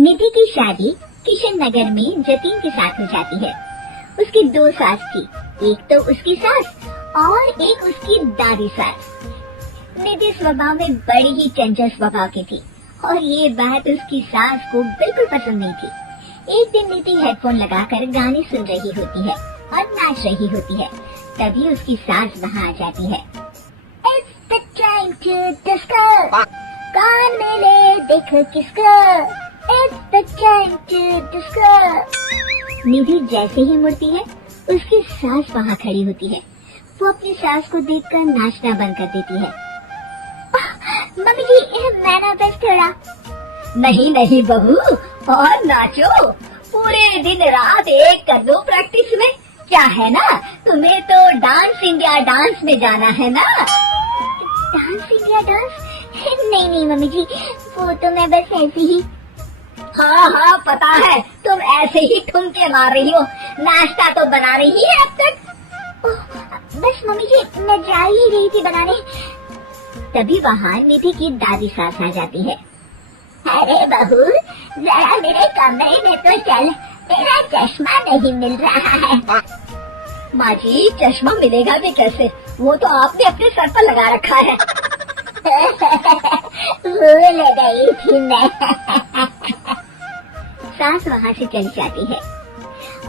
निधि की शादी किशन नगर में जतीन के साथ हो जाती है। उसकी दो सास थी, एक तो उसकी सास और एक उसकी दादी सास। निधि स्वभाव में बड़ी ही चंचल स्वभाव की थी और ये बात उसकी सास को बिल्कुल पसंद नहीं थी। एक दिन निधि हेडफोन लगाकर गाने सुन रही होती है और नाच रही होती है। तभी उसकी सास वहाँ आ जाती है। It's the time to disco, कौन मिले देखो किसको, It's the time to disco। निधि जैसे ही मुड़ती है, उसकी सास वहाँ खड़ी होती है। वो अपनी सास को देखकर नाचना बंद कर देती है। मम्मी जी, मैं ना बस थोड़ा। नहीं नहीं बहू, और नाचो, पूरे दिन रात एक कर दो प्रैक्टिस में। क्या है ना, तुम्हें तो डांस इंडिया डांस में जाना है ना। Dance India dance? नहीं नहीं मम्मी जी, वो तो मैं बस ऐसे ही। हाँ हाँ पता है, तुम ऐसे ही ठुमके मार रही हो, नाश्ता तो बना रही है अब तक। बस मम्मी जी, मैं जा ही रही थी बनाने। तभी वहाँ निधि की दादी सास आ जाती है। अरे बहू, जरा मेरे कमरे में तो चल, तेरा चश्मा नहीं मिल रहा है। माँ जी, चश्मा मिलेगा भी कैसे, वो तो आपने अपने सर पर लगा रखा है। भूल गई थी मैं। सास वहाँ से चली जाती है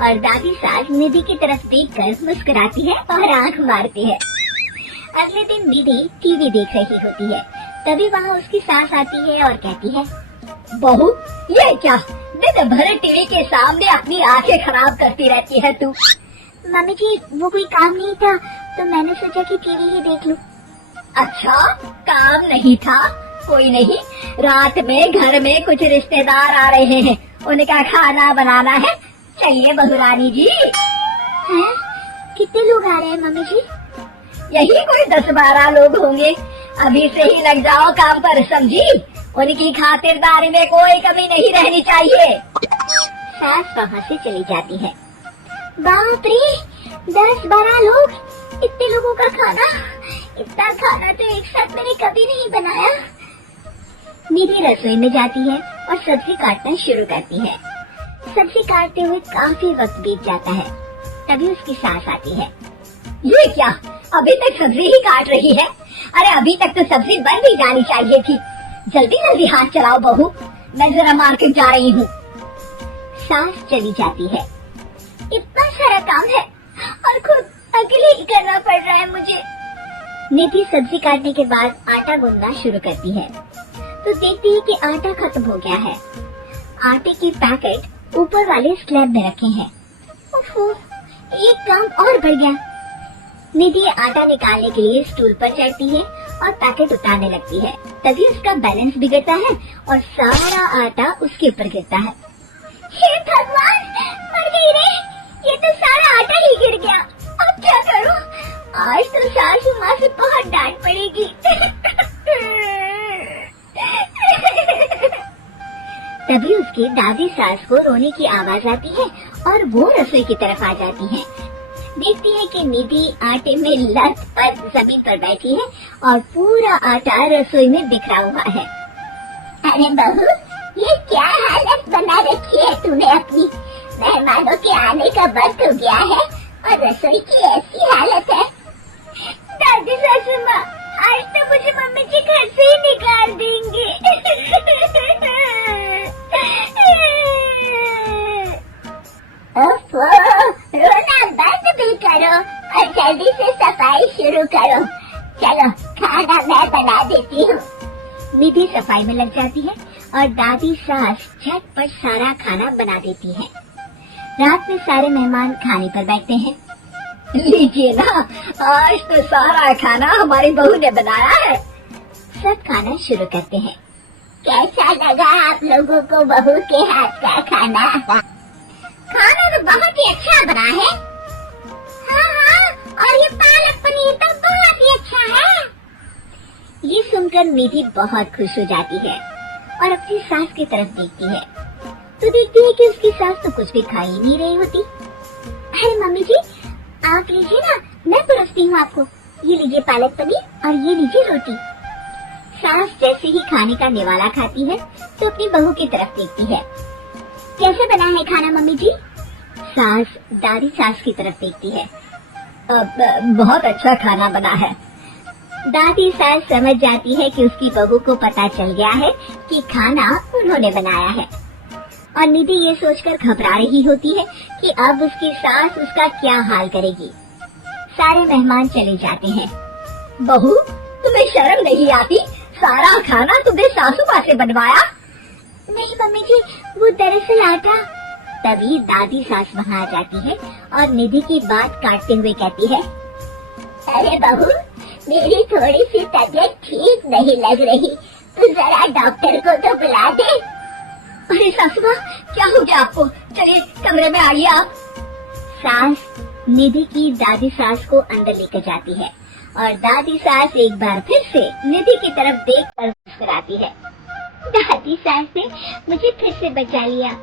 और दादी सास निधि की तरफ देखकर मुस्कुराती है और आंख मारती है। अगले दिन निधि टीवी देख रही होती है। तभी वहाँ उसकी सास आती है और कहती है, बहू ये क्या, दिन भर टीवी के सामने अपनी आंखें खराब करती रहती है तू। मम्मी जी, वो कोई काम नहीं था तो मैंने सोचा कि टीवी ही देख लूं। अच्छा, काम नहीं था, कोई नहीं, रात में घर में कुछ रिश्तेदार आ रहे हैं, उनका खाना बनाना है। चलिए बहू रानी जी। हैं? कितने लोग आ रहे हैं मम्मी जी? यही कोई 10-12 लोग होंगे। अभी से ही लग जाओ काम पर, समझी? उनकी खातिरदारी में कोई कमी नहीं रहनी चाहिए। सास वहाँ से चली जाती है। बाप रे, 10-12 लोग, इतने लोगों का खाना, इतना खाना तो एक साथ मैंने कभी नहीं बनाया। निधि रसोई में जाती है और सब्जी काटना शुरू करती है। सब्जी काटते हुए काफी वक्त बीत जाता है। तभी उसकी सास आती है। ये क्या, अभी तक सब्जी ही काट रही है? अरे अभी तक तो सब्जी बन भी जानी चाहिए थी। जल्दी जल्दी हाथ चलाओ बहू, मैं जरा मार्केट जा रही हूँ। सास चली जाती है। इतना सारा काम है और खुद अकेले ही करना पड़ रहा है मुझे। निधि सब्जी काटने के बाद आटा गूंदना शुरू करती है तो देखती है कि आटा खत्म हो गया है। आटे की पैकेट ऊपर वाले स्लैब में रखे हैं। एक काम और बढ़ गया। निधि आटा निकालने के लिए स्टूल पर चढ़ती है और पैकेट उतारने लगती है। तभी उसका बैलेंस बिगड़ता है और सारा आटा उसके ऊपर गिरता है। हे भगवान, मर गई रे, ये तो सारा आटा ही गिर गया। अब क्या करूं? आज तो सासू माँ से बहुत डांट पड़ेगी। तभी उसकी दादी सास को रोने की आवाज आती है और वो रसोई की तरफ आ जाती है। देखती है कि निधि आटे में लथपथ जमीन पर बैठी है और पूरा आटा रसोई में बिखरा हुआ है। अरे बहू, ये क्या हालत बना रखी है तूने अपनी? मेहमानों के आने का वक्त हो गया है और रसोई की ऐसी हालत है। दादी सासू माँ, आज तो मुझे मम्मी जी घर से ही निकाल देंगे। ओफो, रोना बंद भी करो और जल्दी से सफाई शुरू करो। चलो, खाना मैं बना देती हूँ। निधि सफाई में लग जाती है और दादी सास झटपट सारा खाना बना देती है। रात में सारे मेहमान खाने पर बैठते हैं। लीजिए ना, आज तो सारा खाना हमारी बहू ने बनाया है। सब खाना शुरू करते हैं। कैसा लगा आप लोगों को बहू के हाथ का खाना? खाना तो बहुत ही अच्छा बना है। हाँ हाँ, और ये पालक पनीर तो बहुत ही अच्छा है। ये सुनकर निधि बहुत खुश हो जाती है और अपनी सास की तरफ देखती है तो देखती है कि उसकी सास तो कुछ भी खा ही नहीं रही होती। अरे मम्मी जी, आप लीजिए ना, मैं परोसती हूँ आपको। ये लीजिए पालक पनीर और ये लीजिए रोटी। सास जैसे ही खाने का निवाला खाती है तो अपनी बहू की तरफ देखती है। कैसे बना है खाना मम्मी जी? सास दादी सास की तरफ देखती है। बहुत अच्छा खाना बना है। दादी सास समझ जाती है कि उसकी बहू को पता चल गया है कि खाना उन्होंने बनाया है, और निधि ये सोचकर घबरा रही होती है कि अब उसकी सास उसका क्या हाल करेगी। सारे मेहमान चले जाते हैं। बहू, तुम्हें शर्म नहीं आती? सारा खाना तुमने सासू माँ से बनवाया? नहीं मम्मी जी, वो दरअसल आटा। तभी दादी सास वहाँ आ जाती है और निधि की बात काटते हुए कहती है, अरे बहू, मेरी थोड़ी सी तबीयत ठीक नहीं लग रही, तू जरा डॉक्टर को तो बुला दे। अरे सासू माँ, क्या हो गया आपको? चलिए कमरे में आइए आप। सास निधि की दादी सास को अंदर लेकर जाती है और दादी सास एक बार फिर से निधि की तरफ देख कर मुस्कुराती है। दादी सास ने मुझे फिर से बचा लिया।